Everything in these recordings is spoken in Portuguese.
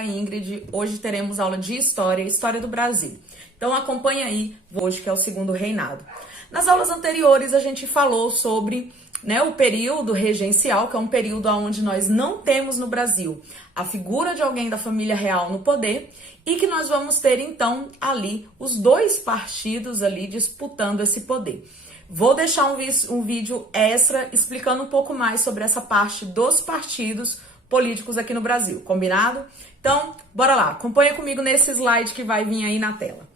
professora Ingrid. Hoje teremos aula de História, História do Brasil. Então acompanha aí hoje, que é o segundo reinado. Nas aulas anteriores a gente falou sobre o período regencial, que é um período onde nós não temos no Brasil a figura de alguém da família real no poder e que nós vamos ter então ali os dois partidos ali disputando esse poder. Vou deixar um vídeo extra explicando um pouco mais sobre essa parte dos partidos políticos aqui no Brasil, combinado? Então, bora lá, acompanha comigo nesse slide que vai vir aí na tela.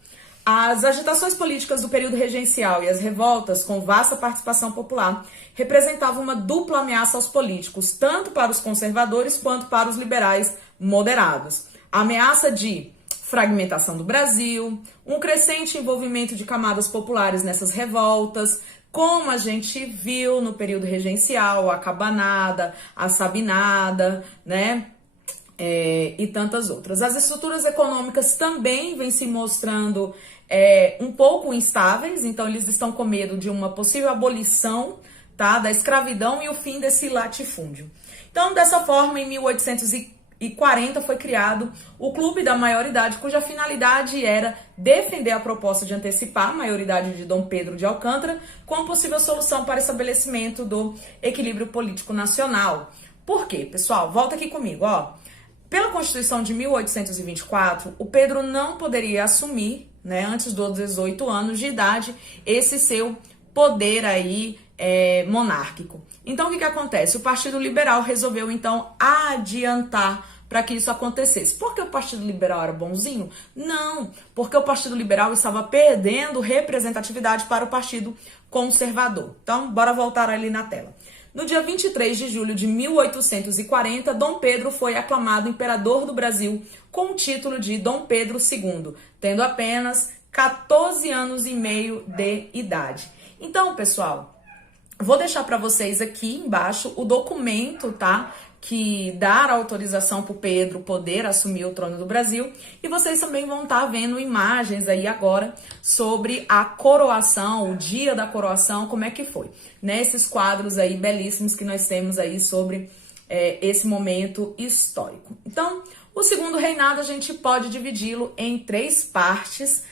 As agitações políticas do período regencial e as revoltas com vasta participação popular representavam uma dupla ameaça aos políticos, tanto para os conservadores quanto para os liberais moderados. A ameaça de fragmentação do Brasil, um crescente envolvimento de camadas populares nessas revoltas, como a gente viu no período regencial, a cabanada, a sabinada, e tantas outras. As estruturas econômicas também vêm se mostrando um pouco instáveis, então eles estão com medo de uma possível abolição, da escravidão e o fim desse latifúndio. Então, dessa forma, em 1840 foi criado o Clube da Maioridade, cuja finalidade era defender a proposta de antecipar a maioridade de Dom Pedro de Alcântara como possível solução para estabelecimento do equilíbrio político nacional. Por quê, pessoal? Volta aqui comigo, ó. Pela Constituição de 1824, o Pedro não poderia assumir, antes dos 18 anos de idade, esse seu poder aí monárquico. Então, o que acontece? O Partido Liberal resolveu, então, adiantar para que isso acontecesse. Por que o Partido Liberal era bonzinho? Não, porque o Partido Liberal estava perdendo representatividade para o Partido Conservador. Então, bora voltar ali na tela. No dia 23 de julho de 1840, Dom Pedro foi aclamado imperador do Brasil com o título de Dom Pedro II, tendo apenas 14 anos e meio de idade. Então, pessoal, vou deixar para vocês aqui embaixo o documento, que dá autorização para o Pedro poder assumir o trono do Brasil. E vocês também vão estar vendo imagens aí agora sobre a coroação, o dia da coroação, como é que foi. Esses quadros aí belíssimos que nós temos aí sobre esse momento histórico. Então, o segundo reinado a gente pode dividi-lo em 3 partes,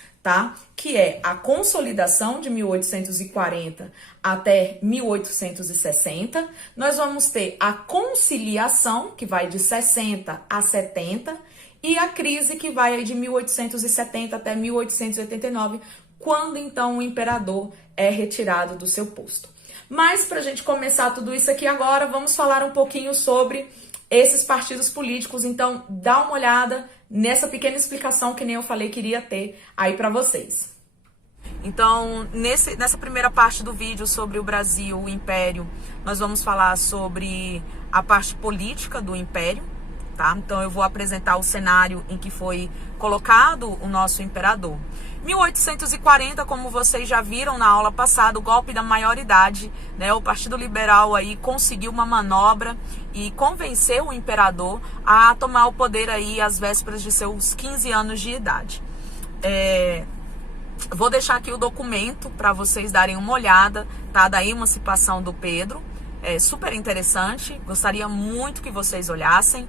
que é a consolidação de 1840 até 1860. Nós vamos ter a conciliação, que vai de 60 a 70, e a crise, que vai de 1870 até 1889, quando então o imperador é retirado do seu posto. Mas para a gente começar tudo isso aqui agora, vamos falar um pouquinho sobre esses partidos políticos. Então, dá uma olhada nessa pequena explicação que nem eu falei que iria ter aí para vocês. Então, nessa primeira parte do vídeo sobre o Brasil, o Império, nós vamos falar sobre a parte política do Império, Então, eu vou apresentar o cenário em que foi colocado o nosso imperador. 1840, como vocês já viram na aula passada, o golpe da maioridade, o Partido Liberal aí conseguiu uma manobra e convenceu o imperador a tomar o poder aí às vésperas de seus 15 anos de idade. Vou deixar aqui o documento para vocês darem uma olhada, da emancipação do Pedro. É super interessante, gostaria muito que vocês olhassem,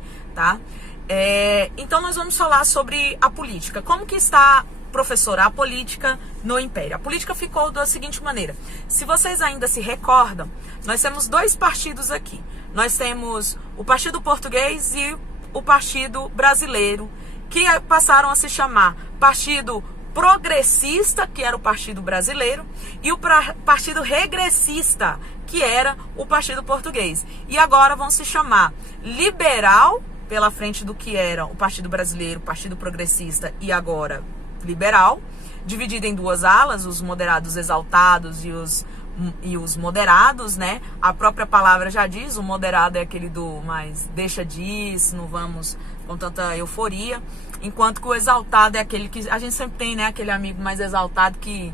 Então nós vamos falar sobre a política. Como que está, professora, a política no Império? A política ficou da seguinte maneira. Se vocês ainda se recordam, nós temos 2 partidos aqui. Nós temos o Partido Português e o Partido Brasileiro, que passaram a se chamar Partido Progressista, que era o Partido Brasileiro, e o Partido Regressista, que era o Partido Português. E agora vão se chamar Liberal, pela frente do que era o Partido Brasileiro, o Partido Progressista e agora Liberal, dividido em 2 alas, os moderados exaltados e os moderados, A própria palavra já diz, o moderado é aquele mas deixa disso, não vamos com tanta euforia, enquanto que o exaltado é aquele que a gente sempre tem, aquele amigo mais exaltado que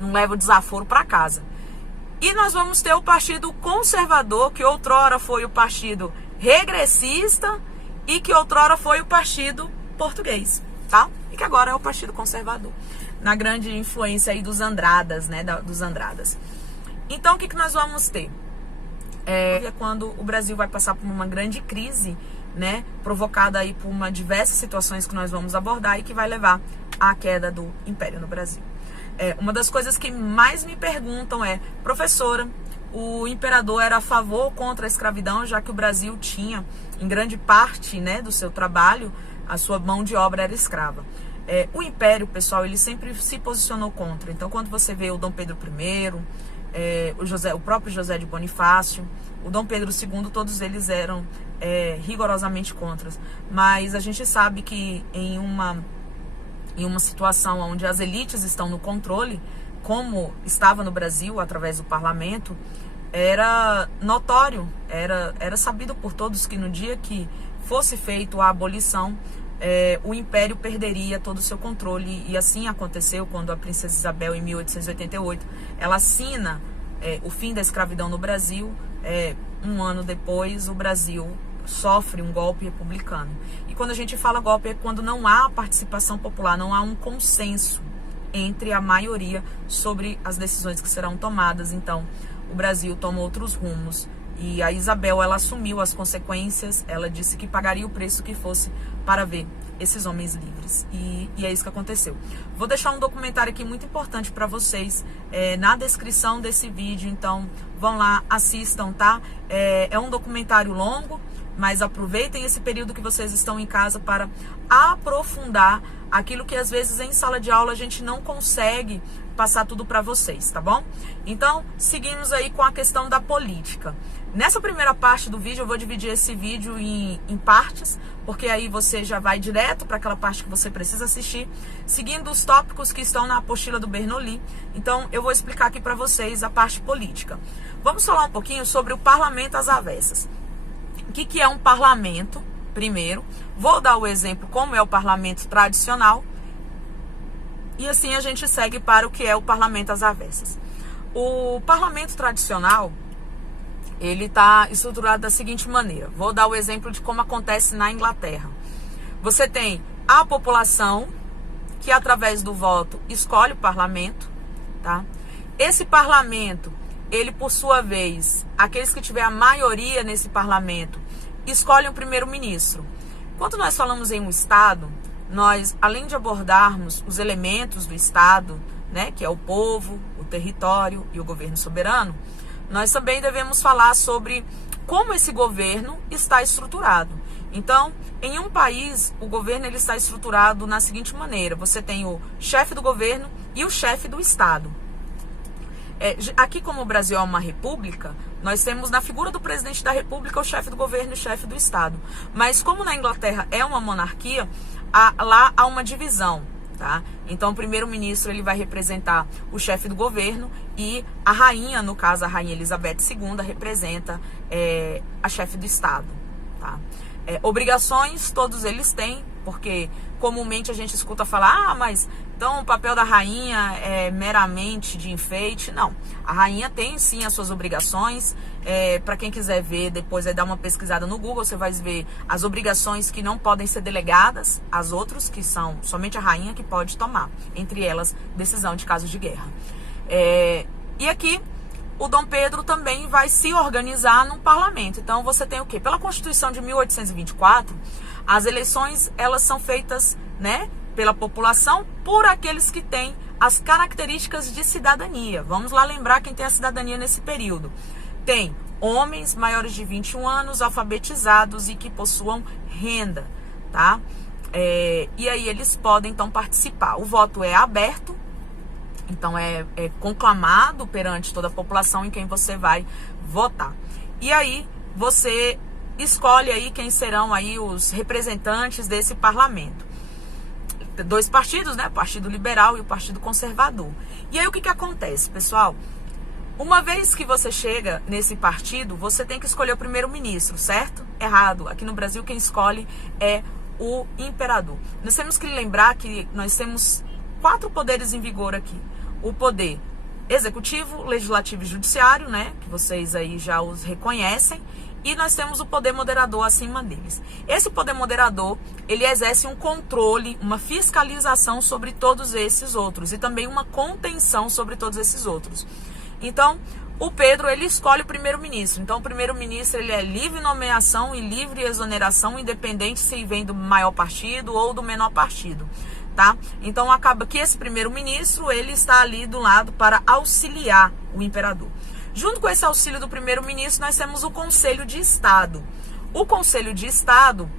não leva o desaforo para casa. E nós vamos ter o Partido Conservador, que outrora foi o Partido Regressista e que outrora foi o Partido Português, E que agora é o Partido Conservador, na grande influência aí dos Andradas, dos Andradas. Então, o que nós vamos ter? É quando o Brasil vai passar por uma grande crise né, provocada aí por diversas situações que nós vamos abordar e que vai levar à queda do Império no Brasil. Uma das coisas que mais me perguntam é: professora, o imperador era a favor ou contra a escravidão, já que o Brasil tinha, em grande parte, né, do seu trabalho, a sua mão de obra era escrava. O Império, pessoal, ele sempre se posicionou contra. Então, quando você vê o Dom Pedro I, o próprio José de Bonifácio, o Dom Pedro II, todos eles eram rigorosamente contra. Mas a gente sabe que em uma situação onde as elites estão no controle, como estava no Brasil, através do parlamento, era notório, era sabido por todos que no dia que fosse feita a abolição, o Império perderia todo o seu controle. E assim aconteceu quando a Princesa Isabel, em 1888, ela assina o fim da escravidão no Brasil. Um ano depois, o Brasil sofre um golpe republicano. E quando a gente fala golpe, é quando não há participação popular, não há um consenso entre a maioria sobre as decisões que serão tomadas. Então, o Brasil toma outros rumos. E a Isabel, ela assumiu as consequências, ela disse que pagaria o preço que fosse para ver esses homens livres. E é isso que aconteceu. Vou deixar um documentário aqui muito importante para vocês na descrição desse vídeo, então vão lá, assistam, tá? É um documentário longo, mas aproveitem esse período que vocês estão em casa para aprofundar aquilo que às vezes em sala de aula a gente não consegue passar tudo para vocês, tá bom? Então, seguimos aí com a questão da política. Nessa primeira parte do vídeo, eu vou dividir esse vídeo em partes, porque aí você já vai direto para aquela parte que você precisa assistir, seguindo os tópicos que estão na apostila do Bernoulli. Então, eu vou explicar aqui para vocês a parte política. Vamos falar um pouquinho sobre o parlamento às avessas. O que é um parlamento? Primeiro, vou dar o exemplo como é o parlamento tradicional, e assim a gente segue para o que é o parlamento às avessas. O parlamento tradicional, ele está estruturado da seguinte maneira. Vou dar o exemplo de como acontece na Inglaterra. Você tem a população que, através do voto, escolhe o parlamento, tá? Esse parlamento, ele, por sua vez, aqueles que tiver a maioria nesse parlamento, escolhem o primeiro-ministro. Quando nós falamos em um Estado, nós, além de abordarmos os elementos do Estado, né, que é o povo, o território e o governo soberano, nós também devemos falar sobre como esse governo está estruturado. Então, em um país, o governo ele está estruturado na seguinte maneira: você tem o chefe do governo e o chefe do Estado. Aqui, como o Brasil é uma república, nós temos na figura do presidente da república o chefe do governo e o chefe do Estado. Mas como na Inglaterra é uma monarquia, lá há uma divisão, tá? Então o primeiro-ministro ele vai representar o chefe do governo e a rainha, no caso a rainha Elizabeth II, representa a chefe do Estado, tá? Obrigações todos eles têm, porque comumente a gente escuta falar: mas então o papel da rainha é meramente de enfeite. Não, a rainha tem sim as suas obrigações. Para quem quiser ver, depois dar uma pesquisada no Google, você vai ver as obrigações que não podem ser delegadas às outros, que são somente a rainha que pode tomar, entre elas decisão de casos de guerra. E aqui o Dom Pedro também vai se organizar num parlamento. Então você tem o quê? Pela Constituição de 1824, as eleições elas são feitas, né, pela população, por aqueles que têm as características de cidadania. Vamos lá lembrar quem tem a cidadania nesse período. Tem homens maiores de 21 anos, alfabetizados e que possuam renda, tá? E aí eles podem então participar. O voto é aberto, então é conclamado perante toda a população em quem você vai votar. E aí você escolhe aí quem serão aí os representantes desse parlamento. Dois partidos, né? O Partido Liberal e o Partido Conservador. E aí o que acontece, pessoal? Uma vez que você chega nesse partido, você tem que escolher o primeiro-ministro, certo? Errado. Aqui no Brasil quem escolhe é o imperador. Nós temos que lembrar que nós temos 4 poderes em vigor aqui. O poder executivo, legislativo e judiciário, né? Que vocês aí já os reconhecem. E nós temos o poder moderador acima deles. Esse poder moderador, ele exerce um controle, uma fiscalização sobre todos esses outros. E também uma contenção sobre todos esses outros. Então, o Pedro, ele escolhe o primeiro-ministro. Então, o primeiro-ministro, ele é livre nomeação e livre exoneração, independente se vem do maior partido ou do menor partido, tá? Então, acaba que esse primeiro-ministro, ele está ali do lado para auxiliar o imperador. Junto com esse auxílio do primeiro-ministro, nós temos o Conselho de Estado. O Conselho de Estado,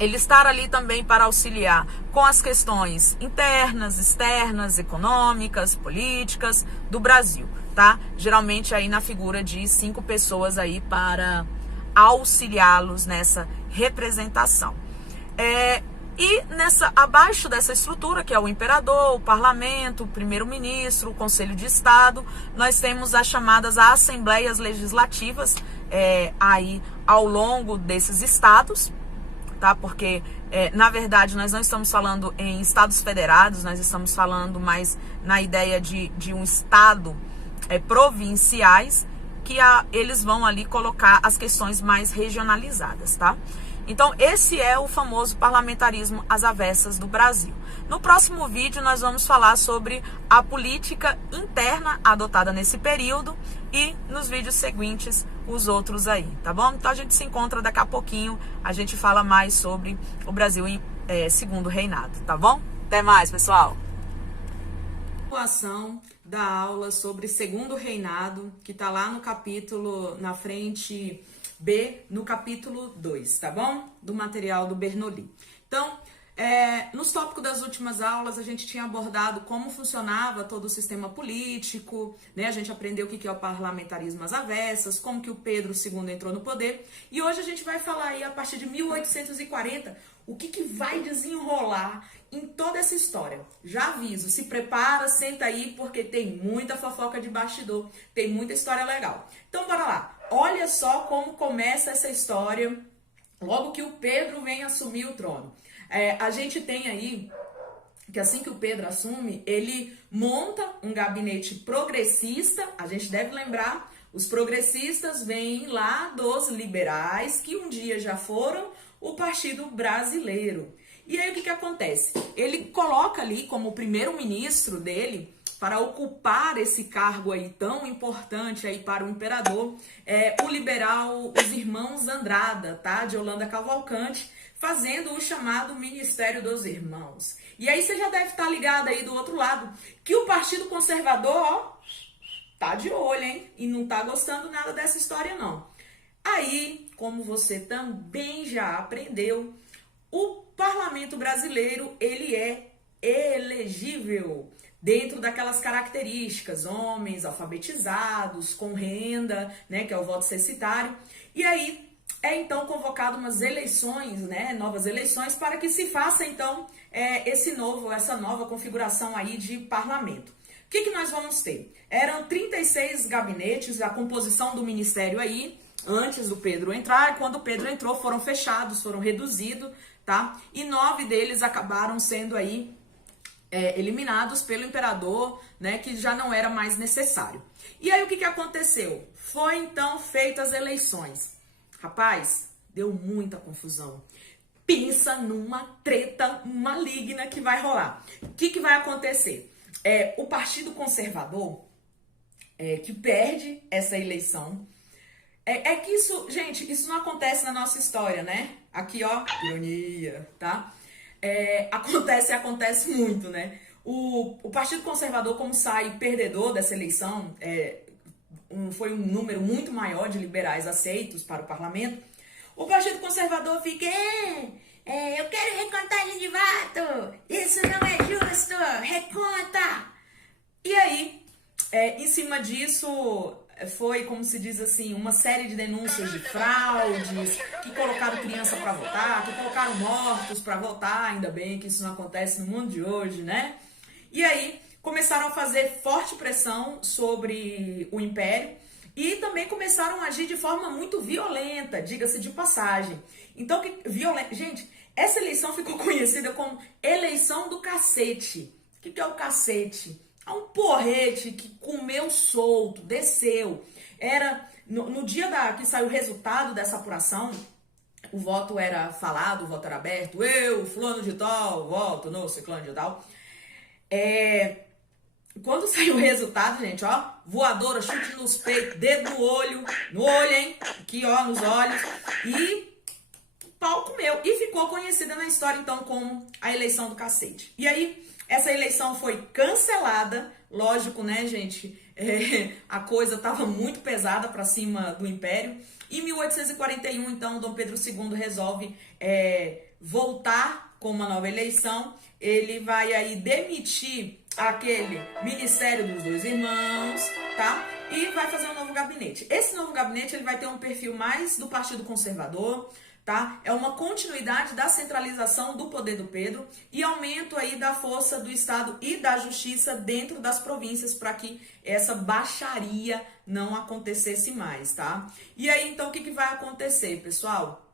ele está ali também para auxiliar com as questões internas, externas, econômicas, políticas do Brasil, tá? Geralmente aí na figura de 5 pessoas aí para auxiliá-los nessa representação. E abaixo dessa estrutura, que é o imperador, o parlamento, o primeiro-ministro, o Conselho de Estado, nós temos as chamadas assembleias legislativas aí ao longo desses estados, tá? Porque, na verdade, nós não estamos falando em estados federados, nós estamos falando mais na ideia de um estado provinciais, que eles vão ali colocar as questões mais regionalizadas, tá? Então, esse é o famoso parlamentarismo às avessas do Brasil. No próximo vídeo, nós vamos falar sobre a política interna adotada nesse período e nos vídeos seguintes, os outros aí, tá bom? Então, a gente se encontra daqui a pouquinho, a gente fala mais sobre o Brasil em segundo reinado, tá bom? Até mais, pessoal! Continuação da aula sobre segundo reinado, que tá lá no capítulo, na frente B, no capítulo 2, tá bom? Do material do Bernoulli. Então, nos tópicos das últimas aulas, a gente tinha abordado como funcionava todo o sistema político, né? A gente aprendeu o que é o parlamentarismo às avessas, como que o Pedro II entrou no poder. E hoje a gente vai falar aí, a partir de 1840, o que vai desenrolar em toda essa história. Já aviso, se prepara, senta aí, porque tem muita fofoca de bastidor, tem muita história legal. Então, bora lá. Olha só como começa essa história logo que o Pedro vem assumir o trono. A gente tem aí que assim que o Pedro assume, ele monta um gabinete progressista. A gente deve lembrar, os progressistas vêm lá dos liberais, que um dia já foram o Partido Brasileiro. E aí o que acontece? Ele coloca ali como primeiro-ministro dele, para ocupar esse cargo aí tão importante aí para o imperador, o liberal, os irmãos Andrada, tá? De Holanda Cavalcante, fazendo o chamado Ministério dos Irmãos. E aí você já deve estar ligado aí do outro lado, que o Partido Conservador, ó, tá de olho, hein? E não tá gostando nada dessa história, não. Aí, como você também já aprendeu, o parlamento brasileiro, ele é elegível dentro daquelas características, homens alfabetizados, com renda, né, que é o voto censitário. E aí então convocado umas eleições, né, novas eleições, para que se faça então essa nova configuração aí de parlamento. O que nós vamos ter? Eram 36 gabinetes, a composição do ministério aí, antes do Pedro entrar, e quando o Pedro entrou foram fechados, foram reduzidos, tá? E 9 deles acabaram sendo aí eliminados pelo imperador, né, que já não era mais necessário. E aí o que aconteceu? Foi então feitas as eleições. Rapaz, deu muita confusão. Pensa numa treta maligna que vai rolar. O que vai acontecer? O Partido Conservador, que perde essa eleição, que isso, gente, isso não acontece na nossa história, né? Aqui, ó, ironia, tá? Acontece muito, né? O Partido Conservador, como sai perdedor dessa eleição, foi um número muito maior de liberais aceitos para o parlamento. O Partido Conservador fica, eu quero recontagem de voto, isso não é justo, reconta. E aí, em cima disso, foi, como se diz assim, uma série de denúncias de fraudes, que colocaram criança para votar, que colocaram mortos para votar, ainda bem que isso não acontece no mundo de hoje, né? E aí começaram a fazer forte pressão sobre o Império e também começaram a agir de forma muito violenta, diga-se de passagem. Então, gente, essa eleição ficou conhecida como eleição do cacete. O que é o cacete? É um porrete que comeu solto, desceu. Era no dia que saiu o resultado dessa apuração, o voto era falado, o voto era aberto. Eu, fulano de tal, voto no ciclano de tal. Quando saiu o resultado, gente, ó, voadora, chute nos peitos, dedo no olho, hein? Aqui, ó, nos olhos. E pau comeu. E ficou conhecida na história, então, como a eleição do cacete. E aí, essa eleição foi cancelada. Lógico, né, gente? A coisa estava muito pesada para cima do Império. Em 1841, então, Dom Pedro II resolve voltar com uma nova eleição. Ele vai aí demitir aquele Ministério dos Dois Irmãos, tá? E vai fazer um novo gabinete. Esse novo gabinete ele vai ter um perfil mais do Partido Conservador, tá? É uma continuidade da centralização do poder do Pedro e aumento aí da força do Estado e da Justiça dentro das províncias para que essa baixaria não acontecesse mais, tá? E aí, então, o que vai acontecer, pessoal?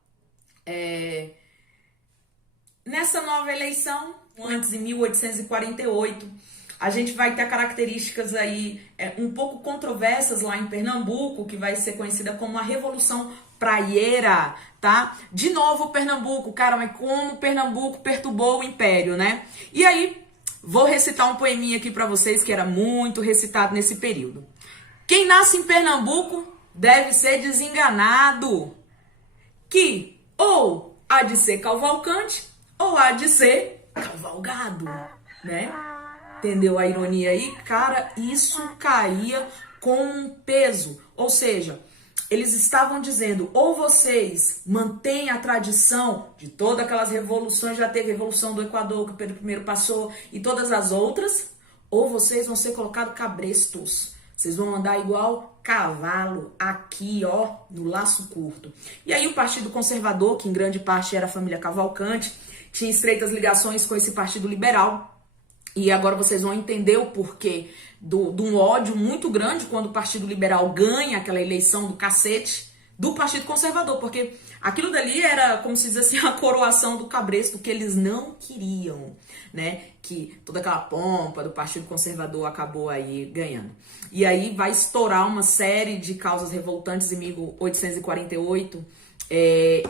Nessa nova eleição, antes em 1848, a gente vai ter características aí um pouco controversas lá em Pernambuco, que vai ser conhecida como a Revolução Praieira, tá? De novo Pernambuco, cara, mas como Pernambuco perturbou o Império, né? E aí, vou recitar um poeminha aqui pra vocês, que era muito recitado nesse período. Quem nasce em Pernambuco deve ser desenganado, que ou há de ser Cavalcante, ou há de ser cavalgado, né? Entendeu a ironia aí? Cara, isso caía com um peso. Ou seja, eles estavam dizendo, ou vocês mantêm a tradição de todas aquelas revoluções, já teve a Revolução do Equador, que o Pedro I passou, e todas as outras, ou vocês vão ser colocados cabrestos. Vocês vão andar igual cavalo aqui, ó, no laço curto. E aí o Partido Conservador, que em grande parte era a família Cavalcante, tinha estreitas ligações com esse Partido Liberal. E agora vocês vão entender o porquê de um ódio muito grande quando o Partido Liberal ganha aquela eleição do cacete do Partido Conservador. Porque aquilo dali era, como se diz assim, a coroação do cabresto que eles não queriam, né? Que toda aquela pompa do Partido Conservador acabou aí ganhando. E aí vai estourar uma série de causas revoltantes em 1848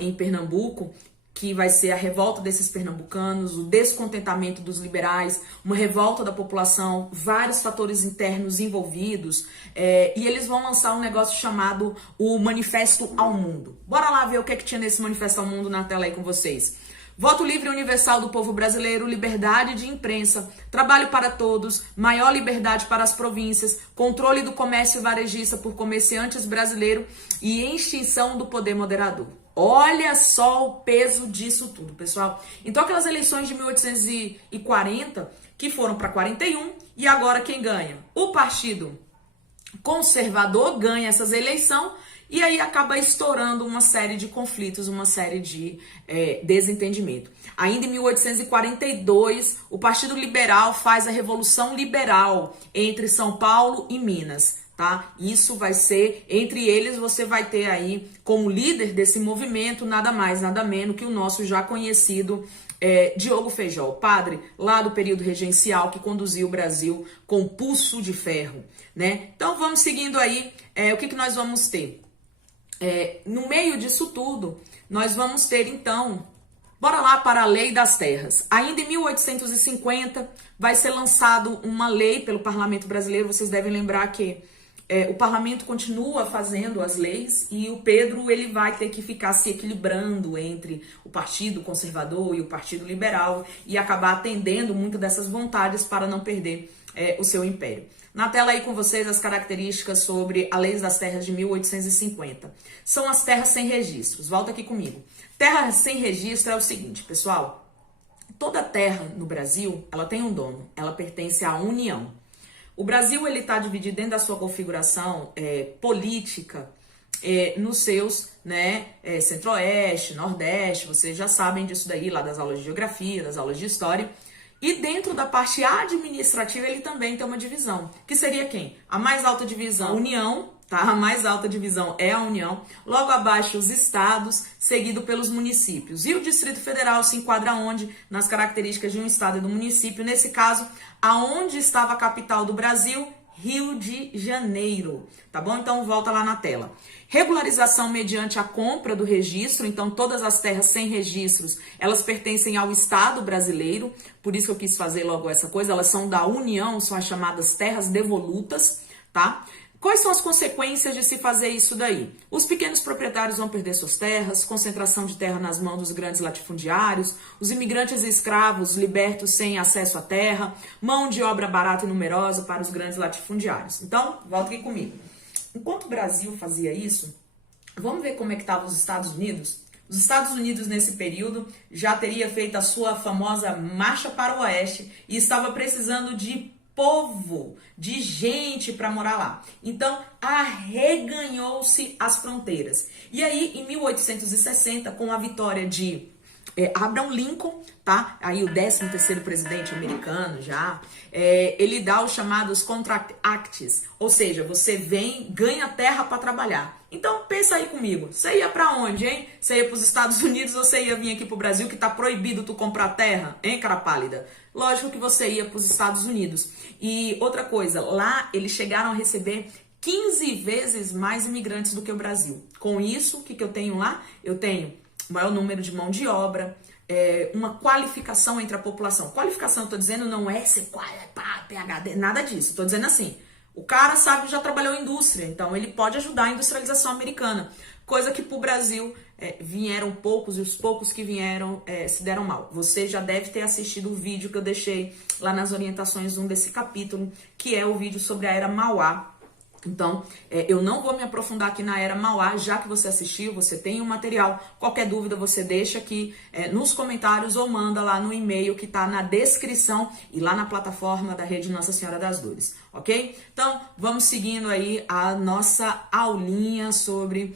em Pernambuco, que vai ser a revolta desses pernambucanos, o descontentamento dos liberais, uma revolta da população, vários fatores internos envolvidos, e eles vão lançar um negócio chamado o Manifesto ao Mundo. Bora lá ver o que é que tinha nesse Manifesto ao Mundo na tela aí com vocês. Voto livre e universal do povo brasileiro, liberdade de imprensa, trabalho para todos, maior liberdade para as províncias, controle do comércio varejista por comerciantes brasileiros e extinção do poder moderador. Olha só o peso disso tudo, pessoal. Então aquelas eleições de 1840 que foram para 41 e agora quem ganha? O Partido Conservador ganha essas eleições e aí acaba estourando uma série de conflitos, uma série de desentendimento. Ainda em 1842, o Partido Liberal faz a Revolução Liberal entre São Paulo e Minas. Tá? Isso vai ser, entre eles você vai ter aí como líder desse movimento nada mais, nada menos que o nosso já conhecido Diogo Feijó, padre lá do período regencial que conduziu o Brasil com pulso de ferro, né? Então vamos seguindo aí, o que nós vamos ter? No meio disso tudo, nós vamos ter então, bora lá para a Lei das Terras. Ainda em 1850 vai ser lançado uma lei pelo Parlamento Brasileiro, vocês devem lembrar que o parlamento continua fazendo as leis e o Pedro ele vai ter que ficar se equilibrando entre o Partido Conservador e o Partido Liberal e acabar atendendo muito dessas vontades para não perder o seu império. Na tela aí com vocês as características sobre a Lei das Terras de 1850. São as terras sem registros. Volta aqui comigo. Terra sem registro é o seguinte, pessoal. Toda terra no Brasil, ela tem um dono. Ela pertence à União. O Brasil ele está dividido dentro da sua configuração política nos seus centro-oeste, nordeste, vocês já sabem disso daí, lá das aulas de geografia, das aulas de história. E dentro da parte administrativa ele também tem uma divisão, que seria quem? A mais alta divisão, a União, tá? A mais alta divisão é a União, logo abaixo os estados, seguido pelos municípios. E o Distrito Federal se enquadra onde? Nas características de um estado e do município, nesse caso, aonde estava a capital do Brasil, Rio de Janeiro, tá bom? Então volta lá na tela. Regularização mediante a compra do registro, então todas as terras sem registros, elas pertencem ao Estado brasileiro, por isso que eu quis fazer logo essa coisa, elas são da União, são as chamadas terras devolutas, tá? Quais são as consequências de se fazer isso daí? Os pequenos proprietários vão perder suas terras, concentração de terra nas mãos dos grandes latifundiários, os imigrantes e escravos libertos sem acesso à terra, mão de obra barata e numerosa para os grandes latifundiários. Então, volta aqui comigo. Enquanto o Brasil fazia isso, vamos ver como é que estavam os Estados Unidos? Os Estados Unidos, nesse período, já teria feito a sua famosa marcha para o oeste e estava precisando de povo, de gente para morar lá. Então, arreganhou-se as fronteiras. E aí, em 1860, com a vitória de Abraham Lincoln, tá? Aí o 13º presidente americano já, ele dá os chamados Contract Acts, ou seja, você vem, ganha terra para trabalhar. Então, pensa aí comigo, você ia para onde, hein? Você ia para os Estados Unidos ou você ia vir aqui pro Brasil que tá proibido tu comprar terra, hein, cara pálida? Lógico que você ia para os Estados Unidos. E outra coisa, lá eles chegaram a receber 15 vezes mais imigrantes do que o Brasil. Com isso, o que eu tenho lá? Eu tenho o maior número de mão de obra, uma qualificação entre a população. Qualificação, estou dizendo, não é ser PhD, nada disso. Estou dizendo assim, o cara sabe, já trabalhou em indústria, então ele pode ajudar a industrialização americana. Coisa que para o Brasil vieram poucos e os poucos que vieram se deram mal. Você já deve ter assistido o vídeo que eu deixei lá nas orientações 1 desse capítulo, que é o vídeo sobre a Era Mauá. Então, eu não vou me aprofundar aqui na Era Mauá, já que você assistiu, você tem o material. Qualquer dúvida você deixa aqui nos comentários ou manda lá no e-mail que está na descrição e lá na plataforma da Rede Nossa Senhora das Dores, ok? Então, vamos seguindo aí a nossa aulinha sobre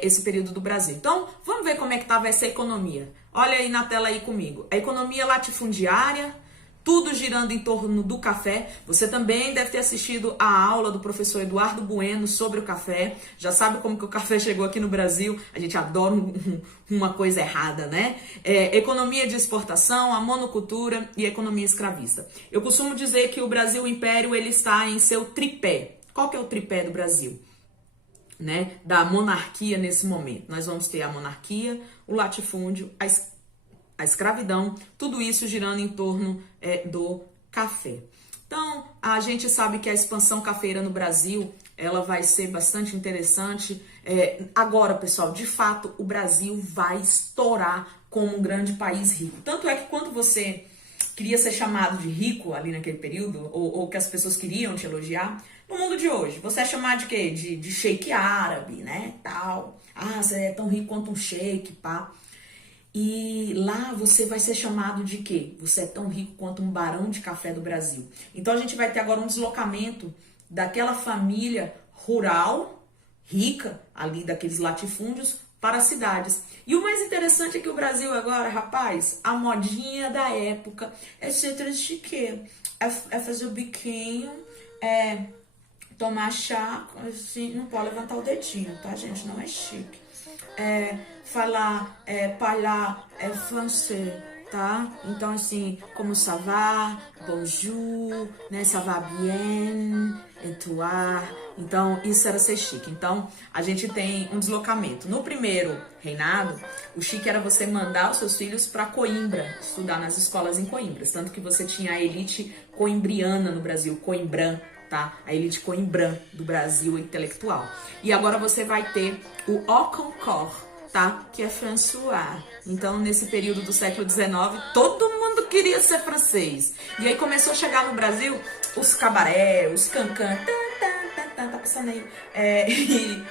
esse período do Brasil. Então, vamos ver como é que estava essa economia. Olha aí na tela aí comigo. A economia latifundiária, tudo girando em torno do café. Você também deve ter assistido a aula do professor Eduardo Bueno sobre o café. Já sabe como que o café chegou aqui no Brasil. A gente adora uma coisa errada, né? Economia de exportação, a monocultura e a economia escravista. Eu costumo dizer que o Brasil, o Império, ele está em seu tripé. Qual que é o tripé do Brasil? Né? Da monarquia nesse momento. Nós vamos ter a monarquia, o latifúndio, a escravidão, tudo isso girando em torno do café. Então, a gente sabe que a expansão cafeira no Brasil, ela vai ser bastante interessante. Agora, pessoal, de fato, o Brasil vai estourar como um grande país rico. Tanto é que quando você queria ser chamado de rico ali naquele período, ou que as pessoas queriam te elogiar, no mundo de hoje, você é chamado de quê? De sheik árabe, né? Tal. Ah, você é tão rico quanto um sheik, pá. E lá você vai ser chamado de quê? Você é tão rico quanto um barão de café do Brasil. Então a gente vai ter agora um deslocamento daquela família rural, rica, ali daqueles latifúndios, para as cidades. E o mais interessante é que o Brasil agora, rapaz, a modinha da época é ser chique, é fazer o biquinho, tomar chá, assim, não pode levantar o dedinho, tá, gente? Não é chique. Falar, parlar français, tá? Então, assim, como ça va, bonjour, né, ça va bien, et toi? Então, isso era ser chique. Então, a gente tem um deslocamento. No primeiro reinado, o chique era você mandar os seus filhos para Coimbra, estudar nas escolas em Coimbra. Tanto que você tinha a elite coimbriana no Brasil, Coimbrã, tá? A elite coimbrã do Brasil intelectual. E agora você vai ter o haut concours, tá? Que é François. Então, nesse período do século XIX, todo mundo queria ser francês. E aí começou a chegar no Brasil os cabaré, os cancan, tá passando aí.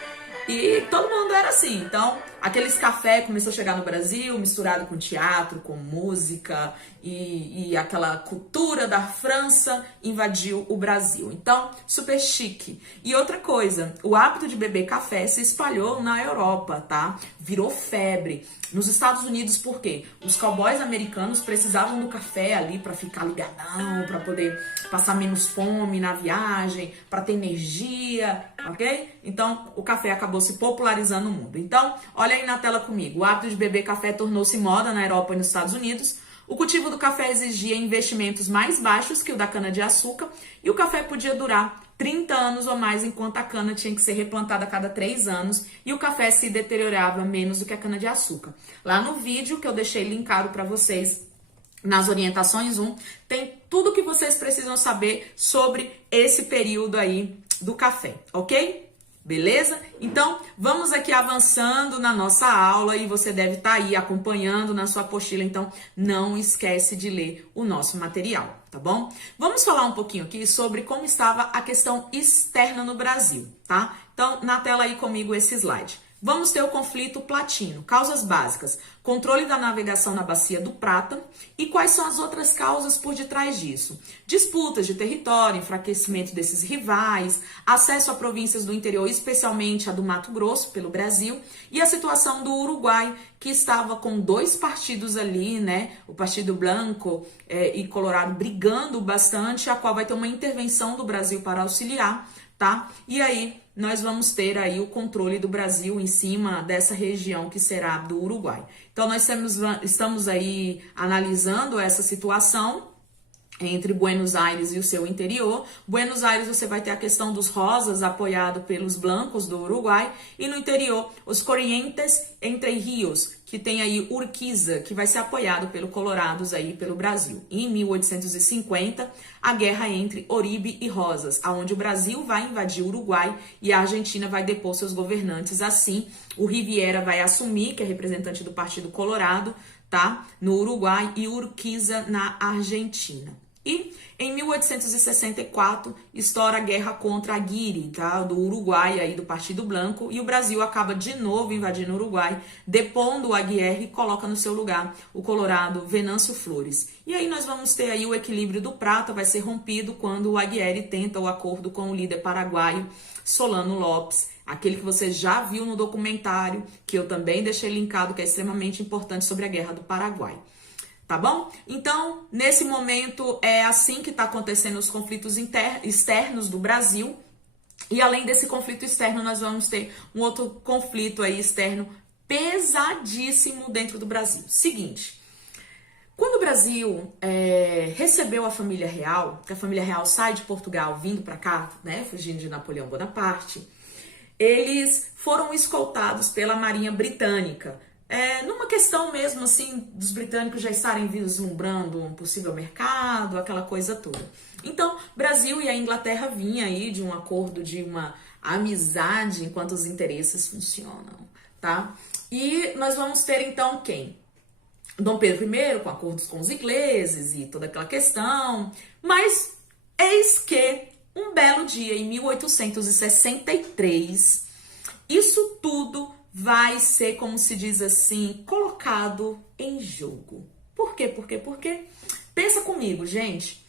E todo mundo era assim. Então, aqueles café começou a chegar no Brasil, misturado com teatro, com música, e aquela cultura da França invadiu o Brasil. Então, super chique. E outra coisa, o hábito de beber café se espalhou na Europa, tá? Virou febre. Nos Estados Unidos, por quê? Os cowboys americanos precisavam do café ali para ficar ligadão, para poder passar menos fome na viagem, para ter energia, ok? Então, o café acabou se popularizando no mundo. Então, olha aí na tela comigo. O hábito de beber café tornou-se moda na Europa e nos Estados Unidos. O cultivo do café exigia investimentos mais baixos que o da cana-de-açúcar e o café podia durar 30 anos ou mais, enquanto a cana tinha que ser replantada a cada 3 anos e o café se deteriorava menos do que a cana-de-açúcar. Lá no vídeo que eu deixei linkado para vocês, nas orientações 1, tem tudo que vocês precisam saber sobre esse período aí do café, ok? Beleza? Então, vamos aqui avançando na nossa aula e você deve estar aí acompanhando na sua apostila, então não esquece de ler o nosso material, tá bom? Vamos falar um pouquinho aqui sobre como estava a questão externa no Brasil, tá? Então, na tela aí comigo esse slide. Vamos ter o conflito platino, causas básicas, controle da navegação na Bacia do Prata e quais são as outras causas por detrás disso. Disputas de território, enfraquecimento desses rivais, acesso a províncias do interior, especialmente a do Mato Grosso, pelo Brasil, e a situação do Uruguai, que estava com 2 partidos ali, né, o Partido Blanco e Colorado brigando bastante, a qual vai ter uma intervenção do Brasil para auxiliar, tá? E aí nós vamos ter aí o controle do Brasil em cima dessa região que será do Uruguai. Então, nós estamos aí analisando essa situação entre Buenos Aires e o seu interior. Buenos Aires você vai ter a questão dos rosas apoiado pelos blancos do Uruguai e no interior os Corrientes Entre Rios, que tem aí Urquiza, que vai ser apoiado pelo Colorados aí pelo Brasil. E em 1850, a guerra entre Oribe e Rosas, aonde o Brasil vai invadir o Uruguai e a Argentina vai depor seus governantes. Assim, o Rivera vai assumir, que é representante do Partido Colorado, tá? No Uruguai, e Urquiza na Argentina. E em 1864 estoura a guerra contra a Guiri, tá? Do Uruguai, aí do Partido Blanco, e o Brasil acaba de novo invadindo o Uruguai, depondo o Aguirre e coloca no seu lugar o Colorado Venâncio Flores. E aí nós vamos ter aí o equilíbrio do Prata, vai ser rompido quando o Aguirre tenta o acordo com o líder paraguaio Solano Lopes, aquele que você já viu no documentário, que eu também deixei linkado, que é extremamente importante, sobre a Guerra do Paraguai. Tá bom? Então, nesse momento, é assim que está acontecendo os conflitos externos do Brasil. E além desse conflito externo, nós vamos ter um outro conflito aí externo pesadíssimo dentro do Brasil. Seguinte, quando o Brasil recebeu a família real, que a família real sai de Portugal vindo para cá, né, fugindo de Napoleão Bonaparte, eles foram escoltados pela Marinha Britânica, numa questão mesmo assim dos britânicos já estarem vislumbrando um possível mercado, aquela coisa toda. Então, Brasil e a Inglaterra vinham aí de um acordo, de uma amizade enquanto os interesses funcionam, tá? E nós vamos ter então quem? Dom Pedro I, com acordos com os ingleses e toda aquela questão, mas eis que um belo dia, em 1863, isso tudo vai ser, como se diz assim, colocado em jogo. Por quê? Porque, pensa comigo, gente,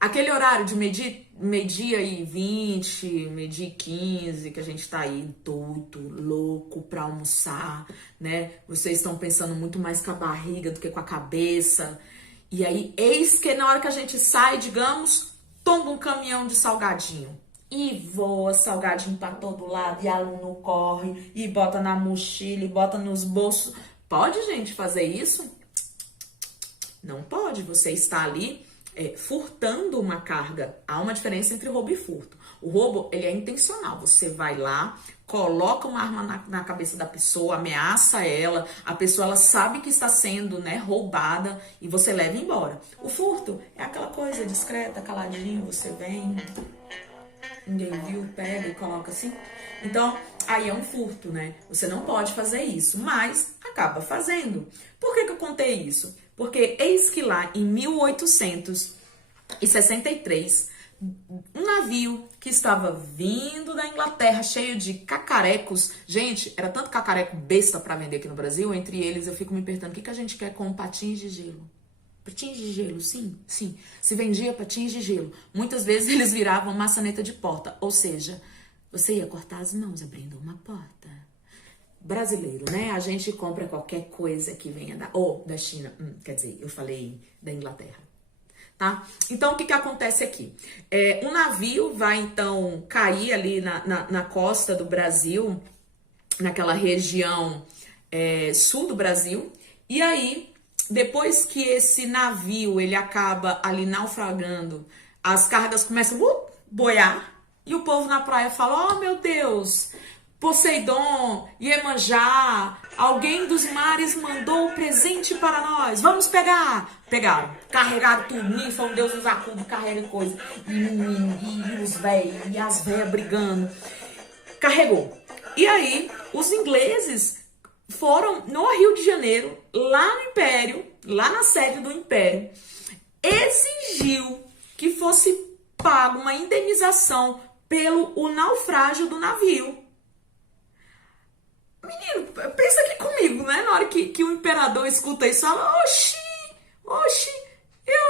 aquele horário de meio-dia e 20, meio-dia e 15, que a gente tá aí doido, louco pra almoçar, né? Vocês estão pensando muito mais com a barriga do que com a cabeça. E aí, eis que na hora que a gente sai, digamos, tomba um caminhão de salgadinho. E voa salgadinho pra todo lado, e aluno corre, e bota na mochila, e bota nos bolsos. Pode, gente, fazer isso? Não pode. Você está ali furtando uma carga. Há uma diferença entre roubo e furto. O roubo, ele é intencional. Você vai lá, coloca uma arma na cabeça da pessoa, ameaça ela, a pessoa ela sabe que está sendo, né, roubada e você leva embora. O furto é aquela coisa discreta, caladinho, você vem, ninguém viu, pega e coloca assim. Então, aí é um furto, né? Você não pode fazer isso, mas acaba fazendo. Por que eu contei isso? Porque eis que lá em 1863, um navio que estava vindo da Inglaterra cheio de cacarecos. Gente, era tanto cacareco besta para vender aqui no Brasil. Entre eles, eu fico me perguntando, o que a gente quer com patins de gelo? Patins de gelo, sim, sim. Se vendia patins de gelo. Muitas vezes eles viravam maçaneta de porta. Ou seja, você ia cortar as mãos abrindo uma porta. Brasileiro, né? A gente compra qualquer coisa que venha da China. Quer dizer, eu falei da Inglaterra. Tá? Então, o que acontece aqui? Um navio vai, então, cair ali na costa do Brasil, naquela região sul do Brasil, e aí depois que esse navio ele acaba ali naufragando, as cargas começam a boiar e o povo na praia fala: oh meu Deus, Poseidon, Iemanjá, alguém dos mares mandou o presente para nós, vamos pegar. Pegaram, carregaram tudo, ninfa, um deus dos acudos, carrega coisa, e os velhos, e as velhas brigando, carregou. E aí, os ingleses foram no Rio de Janeiro, lá no Império, lá na sede do Império, exigiu que fosse pago uma indenização pelo o naufrágio do navio. Menino, pensa aqui comigo, né? Na hora que o imperador escuta isso, fala: oxi,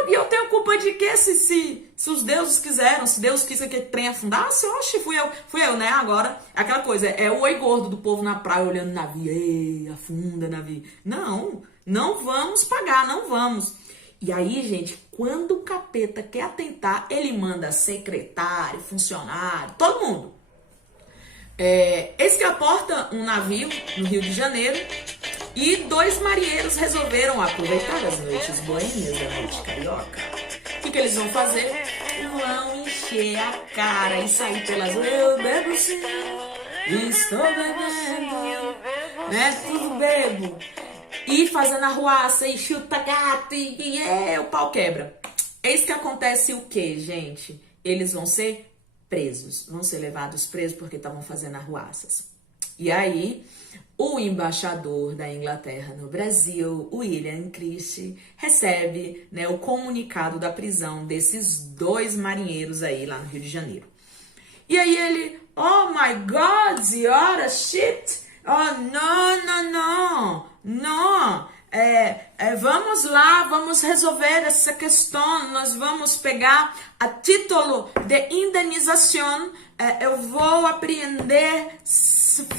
eu tenho culpa de quê? Se os deuses quiseram, se Deus quis que aquele trem afundasse, oxi, fui eu, né? Agora, aquela coisa, é o oi gordo do povo na praia olhando o navio, ei, afunda navio. Não vamos pagar, não vamos. E aí, gente, quando o capeta quer atentar, ele manda secretário, funcionário, todo mundo. Eis que aporta um navio no Rio de Janeiro e 2 marinheiros resolveram aproveitar as noites boêmias da noite carioca. O que eles vão fazer? Vão encher a cara e sair pelas ruas. Eu bebo sim, estou bebendo, né? Tudo bebo. E fazendo arruaça e chuta gato e o pau quebra. Eis que acontece o que, gente? Eles vão ser presos, vão ser levados presos porque estavam fazendo arruaças. E aí, o embaixador da Inglaterra no Brasil, William Christie, recebe, né, o comunicado da prisão desses 2 marinheiros aí lá no Rio de Janeiro. E aí ele: oh my God, you're a shit! Oh, não! Vamos lá, vamos resolver essa questão, nós vamos pegar a título de indenização, eu vou apreender 5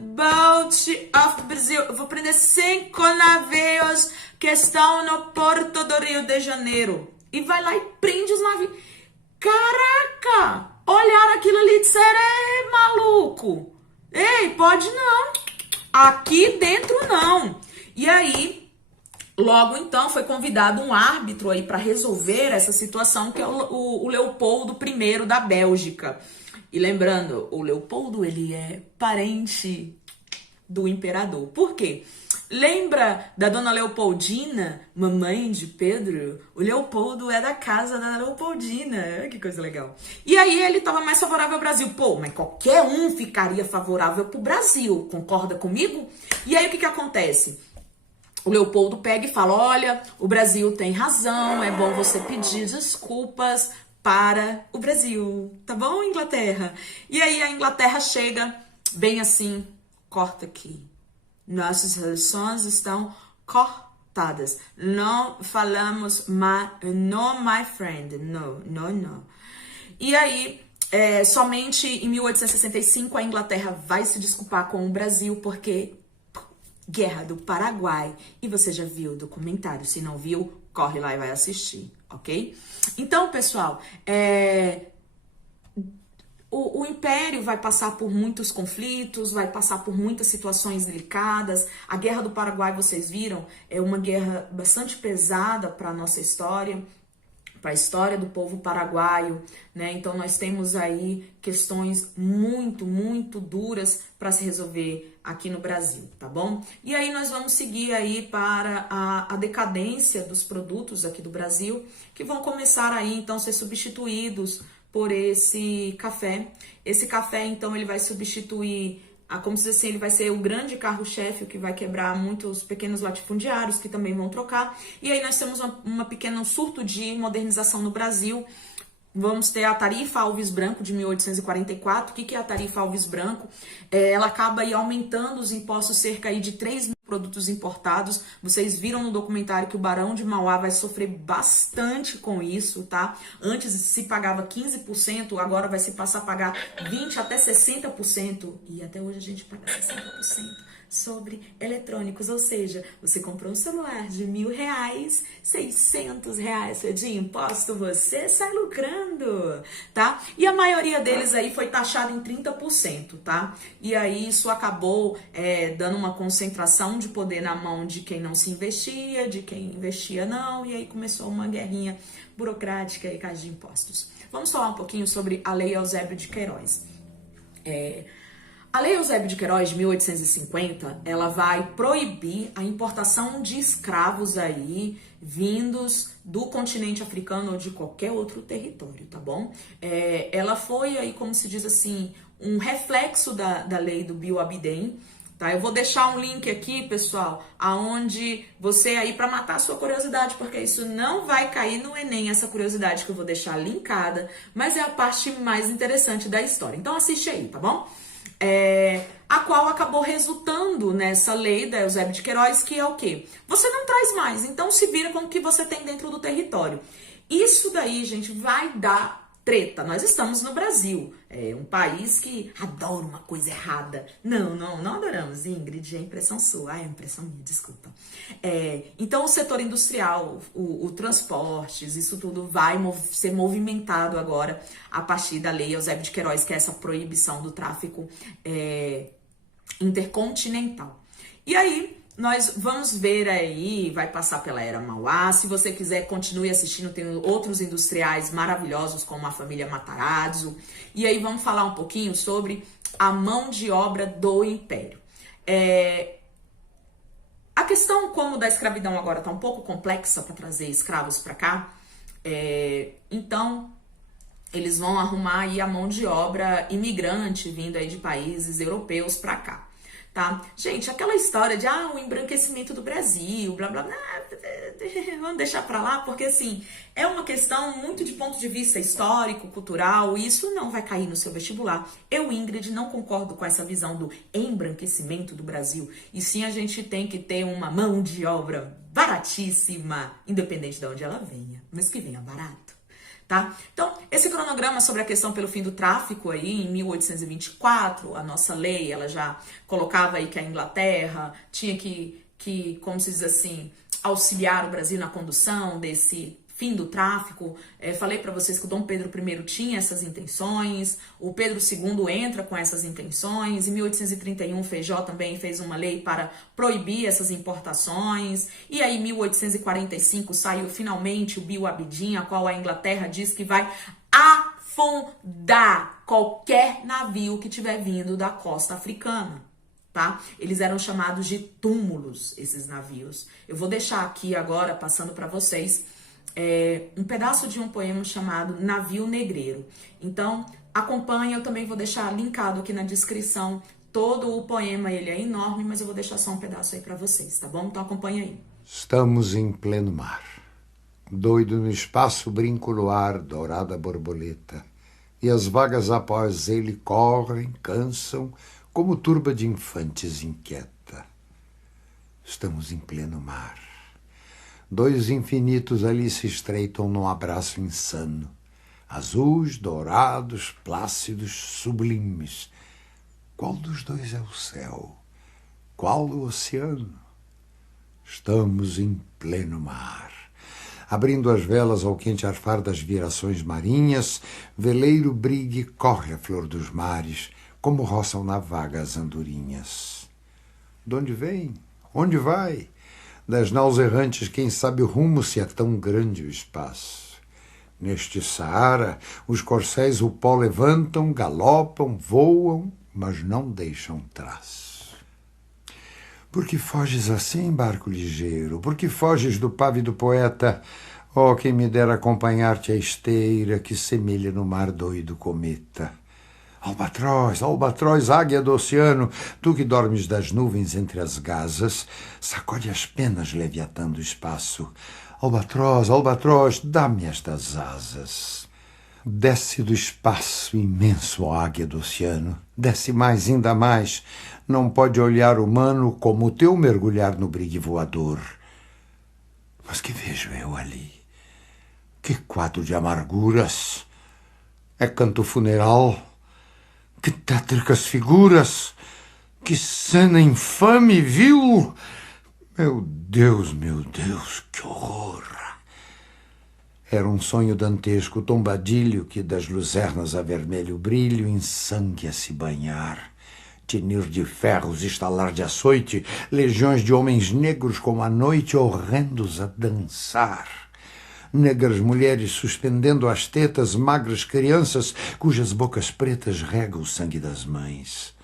boats of Brasil, eu vou prender 5 navios que estão no porto do Rio de Janeiro. E vai lá e prende os navios. Caraca! Olharam aquilo ali e disseram: ei, maluco! Ei, pode não! Aqui dentro não! E aí, logo então, foi convidado um árbitro aí para resolver essa situação, que é o Leopoldo I da Bélgica. E lembrando, o Leopoldo, ele é parente do imperador. Por quê? Lembra da dona Leopoldina, mamãe de Pedro? O Leopoldo é da casa da Leopoldina. Que coisa legal. E aí ele estava mais favorável ao Brasil. Pô, mas qualquer um ficaria favorável pro Brasil. Concorda comigo? E aí o que acontece? O Leopoldo pega e fala: olha, o Brasil tem razão, é bom você pedir desculpas para o Brasil. Tá bom, Inglaterra? E aí a Inglaterra chega bem assim: corta aqui. Nossas relações estão cortadas. Não falamos no, my friend. No. E aí, somente em 1865 a Inglaterra vai se desculpar com o Brasil, porque Guerra do Paraguai. E você já viu o documentário? Se não viu, corre lá e vai assistir, ok? Então, pessoal, o Império vai passar por muitos conflitos, vai passar por muitas situações delicadas. A Guerra do Paraguai, vocês viram, é uma guerra bastante pesada para a nossa história, para a história do povo paraguaio, né? Então nós temos aí questões muito duras para se resolver aqui no Brasil, tá bom? E aí nós vamos seguir aí para a decadência dos produtos aqui do Brasil, que vão começar aí então a ser substituídos por esse café. Esse café, então, ele vai substituir, como se diz assim, ele vai ser o grande carro-chefe, o que vai quebrar muitos pequenos latifundiários, que também vão trocar. E aí nós temos uma pequena surto de modernização no Brasil. Vamos ter a tarifa Alves Branco de 1844. O que é a tarifa Alves Branco? Ela acaba aí aumentando os impostos cerca aí de 3 mil produtos importados. Vocês viram no documentário que o Barão de Mauá vai sofrer bastante com isso, tá? Antes se pagava 15%, agora vai se passar a pagar 20% até 60%. E até hoje a gente paga 60%. sobre eletrônicos, ou seja, você comprou um celular de R$ 1.000, R$ 600 de imposto, você sai lucrando, tá? E a maioria deles aí foi taxado em 30%, tá? E aí isso acabou dando uma concentração de poder na mão de quem não se investia, de quem investia não, e aí começou uma guerrinha burocrática e caixa de impostos. Vamos falar um pouquinho sobre a Lei Eusébio de Queiroz. A Lei Eusébio de Queiroz, de 1850, ela vai proibir a importação de escravos aí vindos do continente africano ou de qualquer outro território, tá bom? Ela foi aí, como se diz assim, um reflexo da lei do Bill Abidem, tá? Eu vou deixar um link aqui, pessoal, aonde você aí, para matar a sua curiosidade, porque isso não vai cair no Enem, essa curiosidade que eu vou deixar linkada, mas é a parte mais interessante da história. Então assiste aí, tá bom? A qual acabou resultando nessa lei da Eusébio de Queiroz, que é o quê? Você não traz mais, então se vira com o que você tem dentro do território. Isso daí, gente, vai dar treta. Nós estamos no Brasil, um país que adora uma coisa errada. Não adoramos, Ingrid, é impressão sua, é impressão minha, desculpa. Então o setor industrial, o transportes, isso tudo vai ser movimentado agora a partir da lei Eusébio de Queiroz, que é essa proibição do tráfico intercontinental. E aí, nós vamos ver aí, vai passar pela Era Mauá. Se você quiser, continue assistindo, tem outros industriais maravilhosos, como a família Matarazzo. E aí vamos falar um pouquinho sobre a mão de obra do Império. A questão como da escravidão agora está um pouco complexa para trazer escravos para cá. Então, eles vão arrumar aí a mão de obra imigrante vindo aí de países europeus para cá. Tá? Gente, aquela história de o embranquecimento do Brasil, blá blá blá, vamos deixar pra lá, porque assim, é uma questão muito de ponto de vista histórico, cultural, e isso não vai cair no seu vestibular. Eu, Ingrid, não concordo com essa visão do embranquecimento do Brasil, e sim a gente tem que ter uma mão de obra baratíssima, independente de onde ela venha, mas que venha barato. Tá? Então, esse cronograma sobre a questão pelo fim do tráfico aí, em 1824, a nossa lei, ela já colocava aí que a Inglaterra tinha que como se diz assim, auxiliar o Brasil na condução desse fim do tráfico. Falei para vocês que o Dom Pedro I tinha essas intenções, o Pedro II entra com essas intenções, em 1831 Feijó também fez uma lei para proibir essas importações, e aí em 1845 saiu finalmente o Bill Abidin, a qual a Inglaterra diz que vai afundar qualquer navio que tiver vindo da costa africana. Tá? Eles eram chamados de túmulos, esses navios. Eu vou deixar aqui agora, passando para vocês, um pedaço de um poema chamado Navio Negreiro. Então, acompanha, eu também vou deixar linkado aqui na descrição todo o poema, ele é enorme, mas eu vou deixar só um pedaço aí para vocês, tá bom? Então acompanha aí. Estamos em pleno mar. Doido no espaço brinco no ar, dourada borboleta. E as vagas após ele correm, cansam, como turba de infantes inquieta. Estamos em pleno mar. Dois infinitos ali se estreitam num abraço insano. Azuis, dourados, plácidos, sublimes. Qual dos dois é o céu? Qual o oceano? Estamos em pleno mar. Abrindo as velas ao quente arfar das virações marinhas, veleiro brigue corre a flor dos mares, como roçam na vaga as andorinhas. De onde vem? Onde vai? Das naus errantes, quem sabe o rumo, se é tão grande o espaço. Neste Saara, os corcéis o pó levantam, galopam, voam, mas não deixam traço. Por que foges assim, barco ligeiro? Por que foges do pávido poeta? Oh, quem me dera acompanhar-te a esteira que semelha no mar doido cometa. Albatroz, albatroz, águia do oceano, tu que dormes das nuvens entre as gazas, sacode as penas leviatando o espaço. Albatroz, albatroz, dá-me estas asas. Desce do espaço imenso, ó águia do oceano, desce mais, ainda mais, não pode olhar humano como o teu mergulhar no brigue voador. Mas que vejo eu ali? Que quadro de amarguras! É canto funeral? Que tétricas figuras! Que cena infame, viu? Meu Deus, que horror! Era um sonho dantesco, tombadilho que das luzernas a vermelho brilho em sangue a se banhar. Tinir de ferros, estalar de açoite, legiões de homens negros como a noite, horrendos a dançar. Negras mulheres suspendendo as tetas, magras crianças cujas bocas pretas regam o sangue das mães.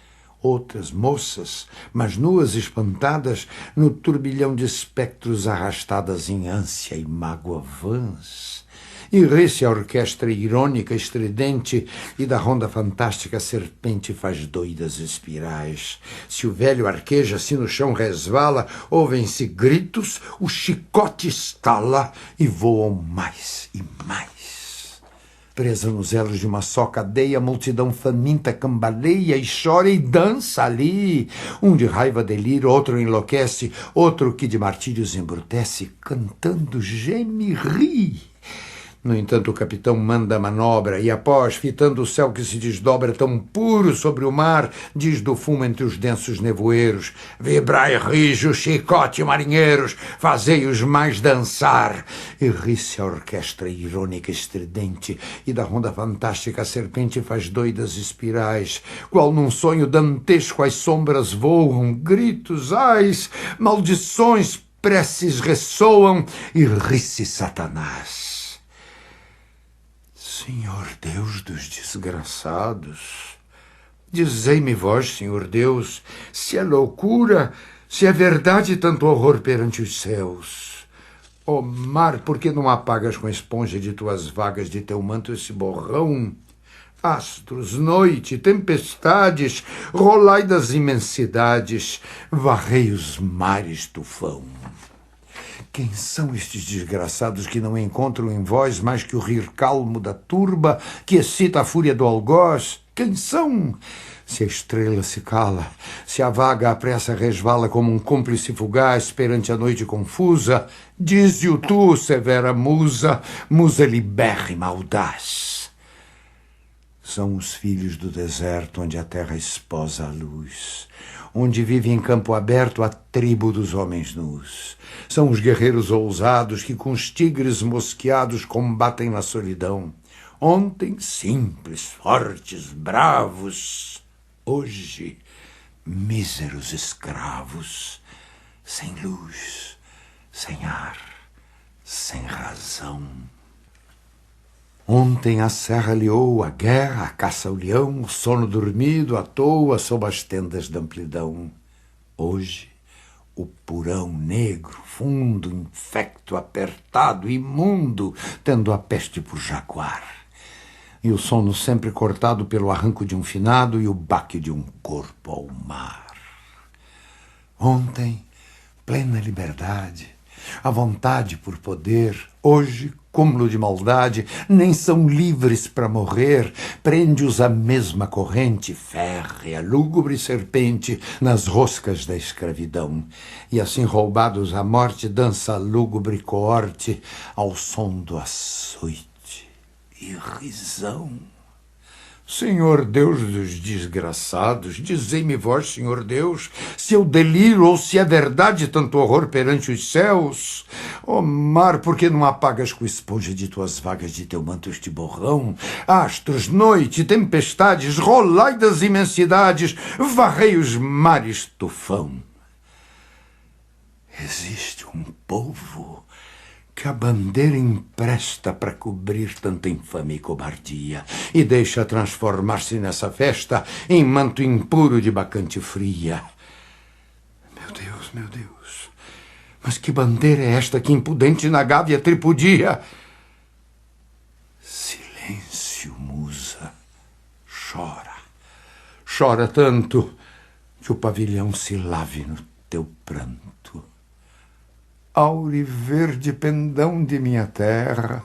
Outras moças, mas nuas e espantadas, no turbilhão de espectros arrastadas em ânsia e mágoa vãs. E ri-se a orquestra irônica, estridente, e da ronda fantástica a serpente faz doidas espirais. Se o velho arqueja, se no chão resvala, ouvem-se gritos, o chicote estala e voam mais e mais. Presa nos elos de uma só cadeia, a multidão faminta cambaleia e chora e dança ali. Um de raiva delira, outro enlouquece, outro que de martírios embrutece, cantando geme e ri. No entanto, o capitão manda a manobra e, após, fitando o céu que se desdobra tão puro sobre o mar, diz do fumo entre os densos nevoeiros: vibrai rijo, chicote, marinheiros, fazei-os mais dançar. E ri-se a orquestra irônica estridente, e da ronda fantástica a serpente faz doidas espirais. Qual num sonho dantesco as sombras voam, gritos, ais, maldições, preces ressoam, e ri-se Satanás. Senhor Deus dos desgraçados, dizei-me vós, Senhor Deus, se é loucura, se é verdade tanto horror perante os céus. Ó mar, por que não apagas com a esponja de tuas vagas de teu manto esse borrão? Astros, noite, tempestades, rolai das imensidades, varrei os mares, tufão. Quem são estes desgraçados que não encontram em vós mais que o rir calmo da turba que excita a fúria do algoz? Quem são? Se a estrela se cala, se a vaga à pressa resvala como um cúmplice fugaz perante a noite confusa, dize-o tu, severa musa, musa libérrima, audaz. São os filhos do deserto onde a terra esposa a luz, onde vive em campo aberto a tribo dos homens nus. São os guerreiros ousados que com os tigres mosqueados combatem na solidão. Ontem simples, fortes, bravos. Hoje míseros escravos, sem luz, sem ar, sem razão. Ontem a serra liou, a guerra, a caça ao leão, o sono dormido à toa sob as tendas da amplidão. Hoje, o porão negro, fundo, infecto, apertado, imundo, tendo a peste por jaguar. E o sono sempre cortado pelo arranco de um finado e o baque de um corpo ao mar. Ontem, plena liberdade, a vontade por poder. Hoje, cúmulo de maldade, nem são livres para morrer, prende-os a mesma corrente, férrea, lúgubre serpente, nas roscas da escravidão. E assim roubados à morte, dança a lúgubre coorte ao som do açoite e risão. Senhor Deus dos desgraçados, dizei-me vós, Senhor Deus, se eu deliro ou se é verdade tanto horror perante os céus. Ó mar, por que não apagas com esponja de tuas vagas de teu manto este borrão? Astros, noite, tempestades, rolai das imensidades, varrei os mares, tufão. Existe um povo que a bandeira empresta para cobrir tanta infame e cobardia e deixa transformar-se nessa festa em manto impuro de bacante fria. Meu Deus, mas que bandeira é esta que impudente na gávea tripudia? Silêncio, musa, chora tanto que o pavilhão se lave no teu pranto. Auriverde pendão de minha terra,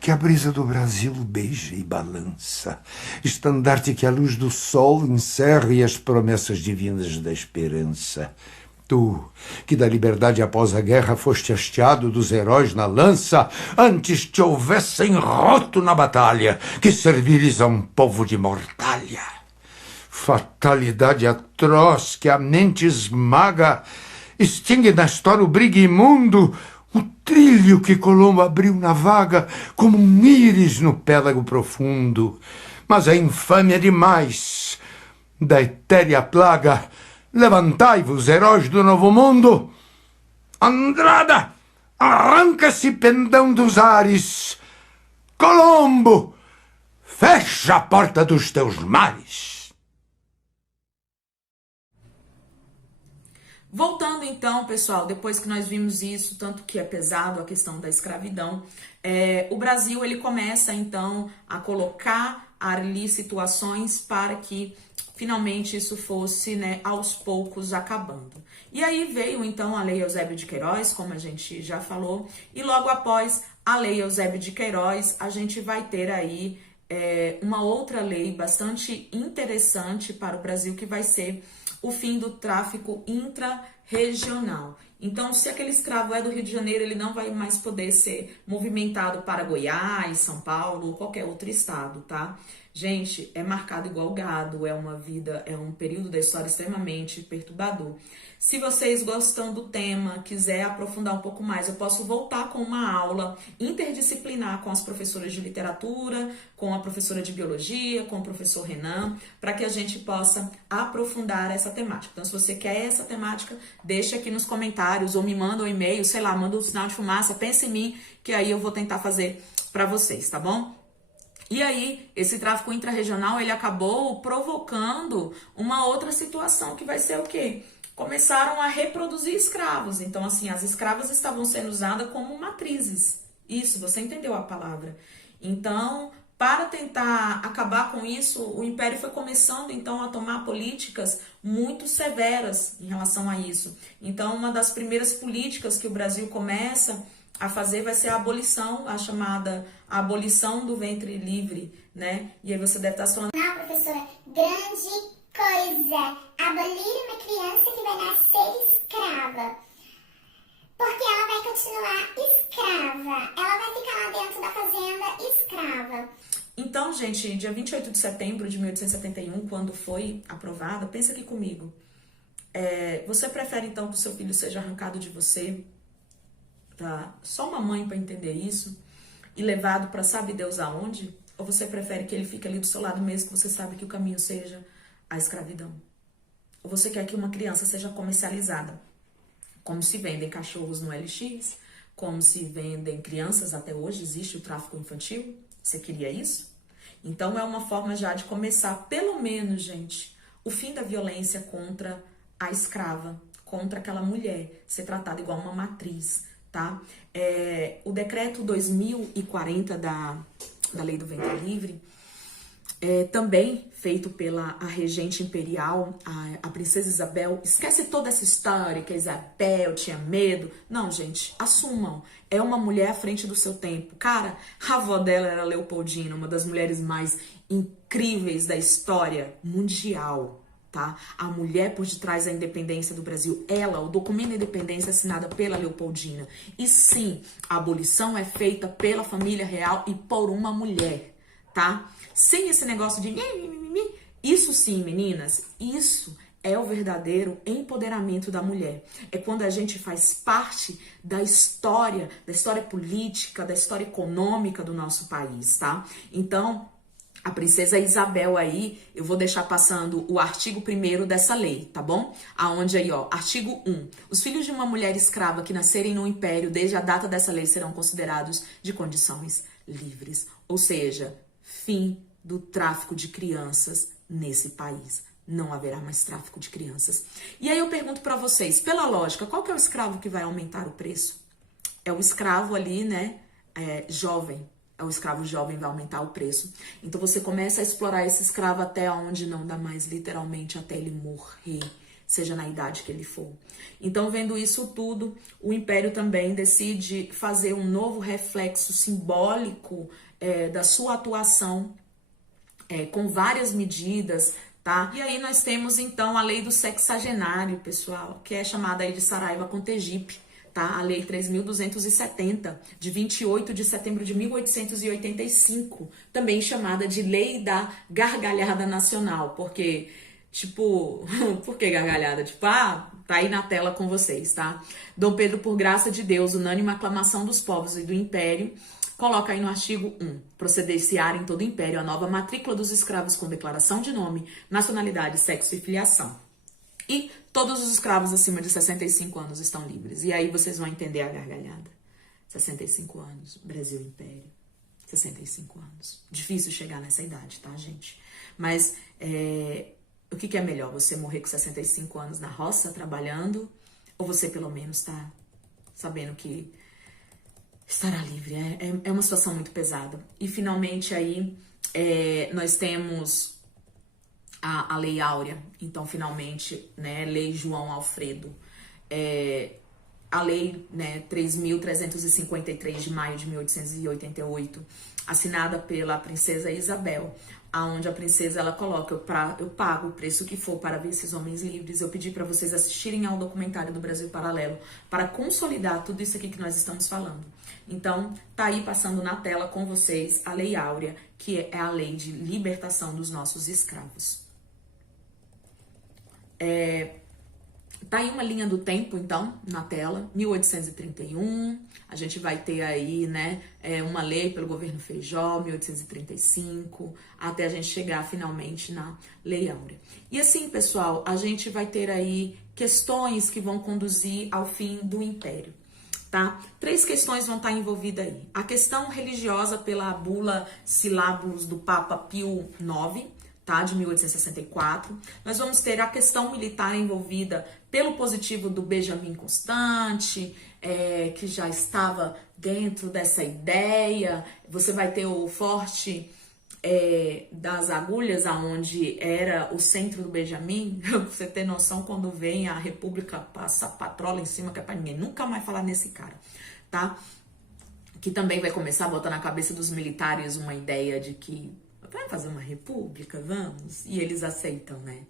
que a brisa do Brasil beija e balança, estandarte que a luz do sol encerra e as promessas divinas da esperança. Tu, que da liberdade após a guerra foste hasteado dos heróis na lança, antes te houvessem roto na batalha, que servires a um povo de mortalha. Fatalidade atroz que a mente esmaga, extingue na história o brigue imundo, o trilho que Colombo abriu na vaga, como um íris no pélago profundo. Mas a infâmia é demais. Da etérea plaga, levantai-vos, heróis do novo mundo. Andrada, arranca esse pendão dos ares. Colombo, fecha a porta dos teus mares. Voltando então, pessoal, depois que nós vimos isso, tanto que é pesado a questão da escravidão, o Brasil ele começa então a colocar ali situações para que finalmente isso fosse, né, aos poucos acabando. E aí veio então a Lei Eusébio de Queiroz, como a gente já falou, e logo após a Lei Eusébio de Queiroz, a gente vai ter aí uma outra lei bastante interessante para o Brasil, que vai ser o fim do tráfico intra-regional. Então, se aquele escravo é do Rio de Janeiro, ele não vai mais poder ser movimentado para Goiás, São Paulo ou qualquer outro estado, tá? Gente, é marcado igual gado, é uma vida, é um período da história extremamente perturbador. Se vocês gostam do tema, quiser aprofundar um pouco mais, eu posso voltar com uma aula interdisciplinar com as professoras de literatura, com a professora de biologia, com o professor Renan, para que a gente possa aprofundar essa temática. Então, se você quer essa temática, deixa aqui nos comentários ou me manda um e-mail, sei lá, manda um sinal de fumaça, pense em mim, que aí eu vou tentar fazer para vocês, tá bom? E aí, esse tráfico intrarregional, ele acabou provocando uma outra situação, que vai ser o quê? Começaram a reproduzir escravos. Então, assim, as escravas estavam sendo usadas como matrizes. Isso, você entendeu a palavra. Então, para tentar acabar com isso, o Império foi começando, então, a tomar políticas muito severas em relação a isso. Então, uma das primeiras políticas que o Brasil começa a fazer vai ser a abolição, a chamada abolição do ventre livre, né? E aí você deve estar falando... Não, professora, grande coisa, abolir uma criança que vai nascer escrava, porque ela vai continuar escrava, ela vai ficar lá dentro da fazenda escrava. Então, gente, dia 28 de setembro de 1871, quando foi aprovada, pensa aqui comigo, você prefere então que o seu filho seja arrancado de você, tá? Só uma mãe para entender isso, e levado para sabe Deus aonde? Ou você prefere que ele fique ali do seu lado mesmo, que você sabe que o caminho seja a escravidão? Ou você quer que uma criança seja comercializada? Como se vendem cachorros no LX, como se vendem crianças até hoje, existe o tráfico infantil? Você queria isso? Então é uma forma já de começar, pelo menos, gente, o fim da violência contra a escrava, contra aquela mulher, ser tratada igual uma matriz, tá? O decreto 2040 da Lei do Ventre Livre, também feito pela a regente imperial, a princesa Isabel. Esquece toda essa história que a Isabel tinha medo. Não, gente, assumam. É uma mulher à frente do seu tempo. Cara, a avó dela era Leopoldina, uma das mulheres mais incríveis da história mundial, tá? A mulher por detrás da independência do Brasil. Ela, o documento da independência assinada pela Leopoldina. E sim, a abolição é feita pela família real e por uma mulher, tá? Sem esse negócio de... Isso sim, meninas, isso é o verdadeiro empoderamento da mulher. É quando a gente faz parte da história política, da história econômica do nosso país, tá? Então, a princesa Isabel aí, eu vou deixar passando o artigo 1º dessa lei, tá bom? Aonde aí, ó, artigo 1. Os filhos de uma mulher escrava que nascerem no império desde a data dessa lei serão considerados de condições livres. Ou seja, fim do tráfico de crianças nesse país. Não haverá mais tráfico de crianças. E aí eu pergunto pra vocês, pela lógica, qual que é o escravo que vai aumentar o preço? É o escravo ali, né, jovem. É o escravo jovem vai aumentar o preço. Então você começa a explorar esse escravo até onde não dá mais, literalmente até ele morrer, seja na idade que ele for. Então, vendo isso tudo, o Império também decide fazer um novo reflexo simbólico da sua atuação, com várias medidas, tá? E aí nós temos, então, a lei do sexagenário, pessoal, que é chamada aí de Saraiva Contegipe, tá? A lei 3.270, de 28 de setembro de 1885, também chamada de lei da gargalhada nacional, porque Tipo, por que gargalhada? Tipo, tá aí na tela com vocês, tá? Dom Pedro, por graça de Deus, unânime aclamação dos povos e do império, coloca aí no artigo 1, proceder-se-á em todo o império a nova matrícula dos escravos com declaração de nome, nacionalidade, sexo e filiação. E todos os escravos acima de 65 anos estão livres. E aí vocês vão entender a gargalhada. 65 anos, Brasil Império. 65 anos. Difícil chegar nessa idade, tá, gente? Mas o que é melhor? Você morrer com 65 anos na roça, trabalhando? Ou você pelo menos tá sabendo que estará livre? É uma situação muito pesada. E finalmente aí nós temos a Lei Áurea. Então finalmente, né, Lei João Alfredo. A Lei, né, 3.353 de maio de 1888, assinada pela princesa Isabel, aonde a princesa ela coloca, eu pago o preço que for para ver esses homens livres. Eu pedi para vocês assistirem ao documentário do Brasil Paralelo para consolidar tudo isso aqui que nós estamos falando. Então, tá aí passando na tela com vocês a Lei Áurea, que é a lei de libertação dos nossos escravos. Tá aí uma linha do tempo, então, na tela, 1831, a gente vai ter aí, né, uma lei pelo governo Feijó, 1835, até a gente chegar finalmente na Lei Áurea. E assim, pessoal, a gente vai ter aí questões que vão conduzir ao fim do Império, tá? 3 questões vão estar envolvidas aí. A questão religiosa pela bula Syllabus do Papa Pio IX, tá, de 1864. Nós vamos ter a questão militar envolvida pelo positivo do Benjamin Constant, que já estava dentro dessa ideia. Você vai ter o Forte das Agulhas, aonde era o centro do Benjamin. Você ter noção, quando vem a República, passa a patrola em cima, que é pra ninguém nunca mais falar nesse cara, tá? Que também vai começar a botar na cabeça dos militares uma ideia de que vai fazer uma república, vamos? E eles aceitam, né?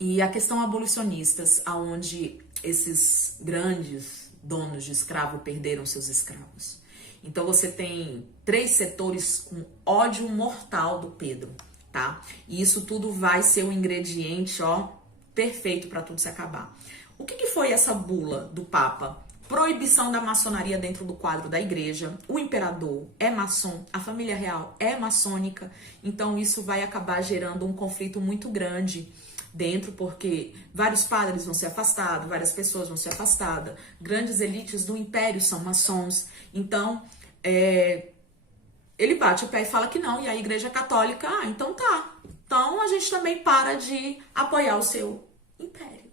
E a questão abolicionistas, aonde esses grandes donos de escravo perderam seus escravos. Então você tem 3 setores com ódio mortal do Pedro, tá? E isso tudo vai ser o ingrediente, ó, perfeito para tudo se acabar. O que foi essa bula do Papa? Proibição da maçonaria dentro do quadro da igreja. O imperador é maçom, a família real é maçônica, então isso vai acabar gerando um conflito muito grande dentro, porque vários padres vão ser afastados, várias pessoas vão ser afastadas, grandes elites do império são maçons, então ele bate o pé e fala que não, e a igreja católica, então tá, então a gente também para de apoiar o seu império.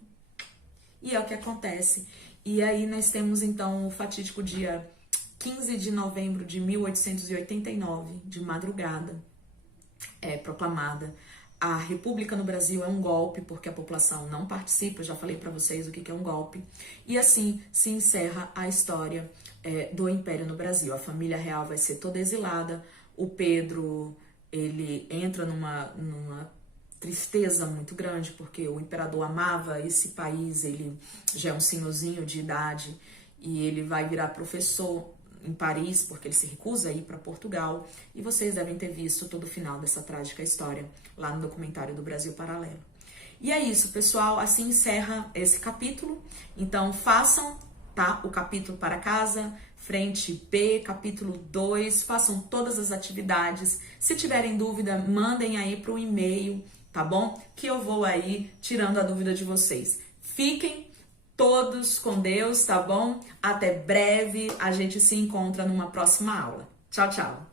E é o que acontece. E aí nós temos então o fatídico dia 15 de novembro de 1889, de madrugada, proclamada. A República no Brasil é um golpe, porque a população não participa, eu já falei para vocês o que é um golpe. E assim se encerra a história do Império no Brasil. A família real vai ser toda exilada, o Pedro, ele entra numa tristeza muito grande, porque o imperador amava esse país, ele já é um senhorzinho de idade, e ele vai virar professor em Paris, porque ele se recusa a ir para Portugal, e vocês devem ter visto todo o final dessa trágica história lá no documentário do Brasil Paralelo. E é isso, pessoal, assim encerra esse capítulo. Então façam, tá, o capítulo para casa, frente B, capítulo 2, façam todas as atividades. Se tiverem dúvida, mandem aí para o e-mail, tá bom? Que eu vou aí tirando a dúvida de vocês. Fiquem todos com Deus, tá bom? Até breve, a gente se encontra numa próxima aula. Tchau, tchau!